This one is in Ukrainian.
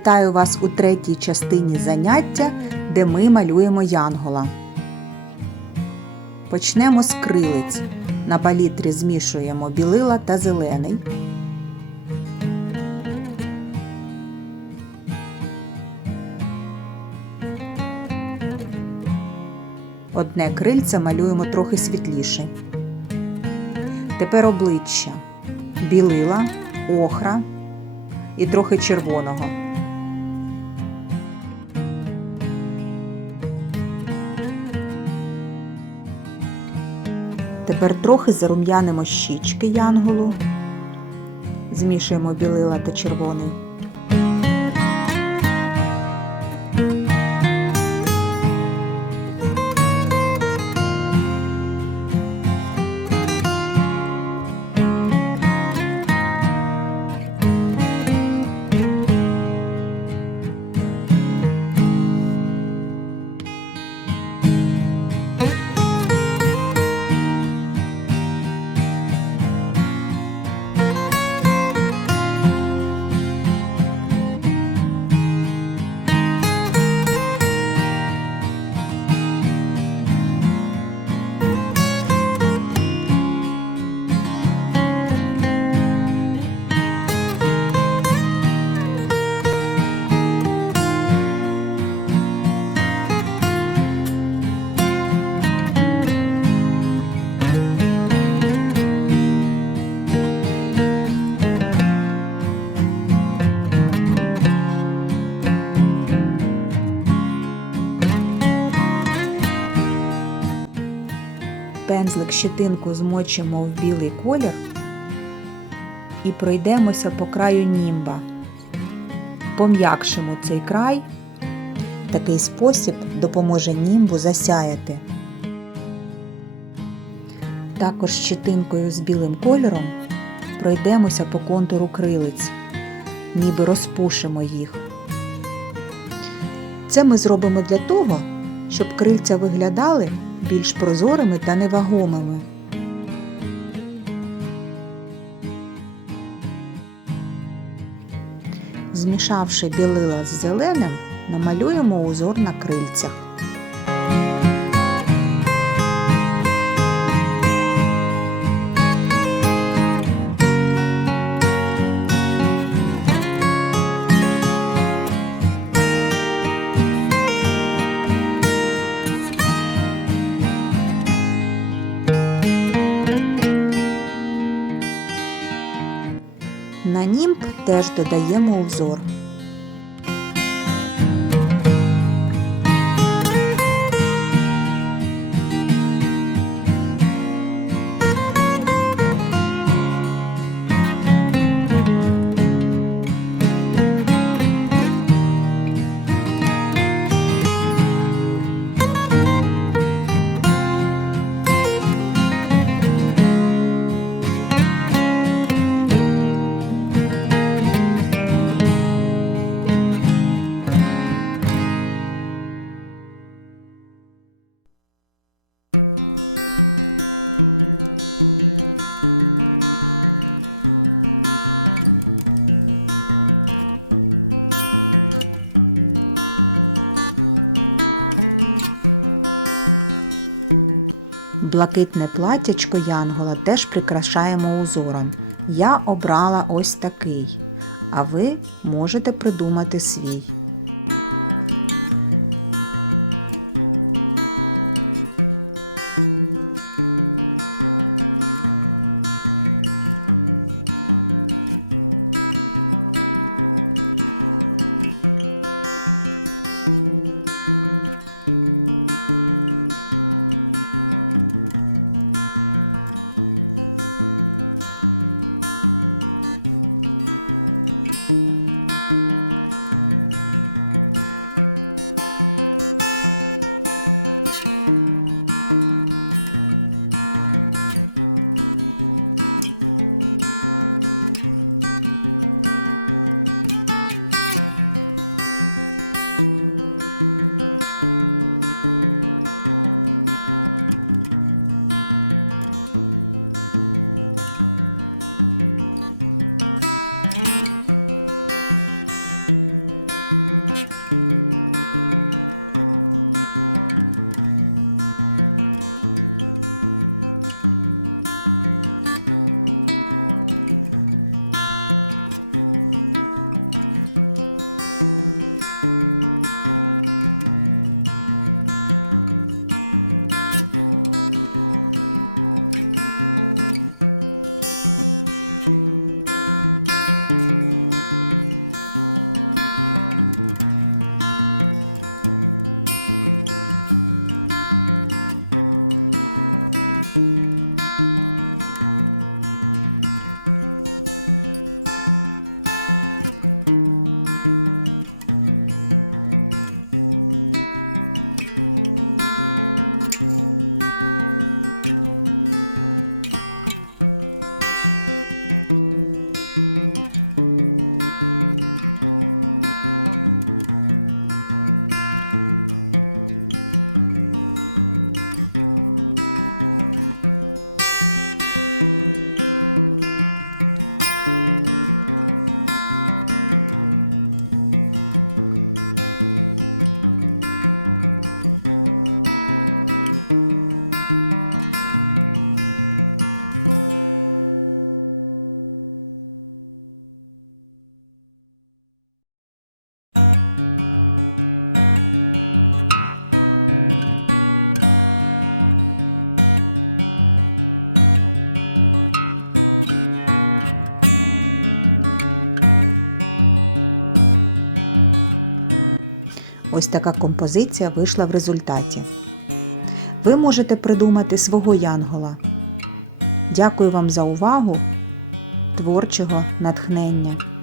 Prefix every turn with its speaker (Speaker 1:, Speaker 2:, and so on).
Speaker 1: Вітаю вас у третій частині заняття, де ми малюємо янгола. Почнемо з крилиць. На палітрі змішуємо білила та зелений. Одне крильце малюємо трохи світліше. Тепер обличчя. Білила, охра і трохи червоного. Тепер трохи зарум'янимо щічки янголу. Змішуємо білила та червоний. Щетинку змочимо в білий колір і пройдемося по краю німба. Пом'якшимо цей край. Такий спосіб допоможе німбу засяяти. Також щетинкою з білим кольором пройдемося по контуру крилиць, ніби розпушимо їх. Це ми зробимо для того, щоб крильця виглядали більш прозорими та невагомими. Змішавши білила з зеленим, намалюємо узор на крильцях. Додаємо узор. Янгола теж прикрашаємо узором. Я обрала ось такий, а ви можете придумати свій. Ось така композиція вийшла в результаті. Ви можете придумати свого янгола. Дякую вам за увагу, творчого натхнення.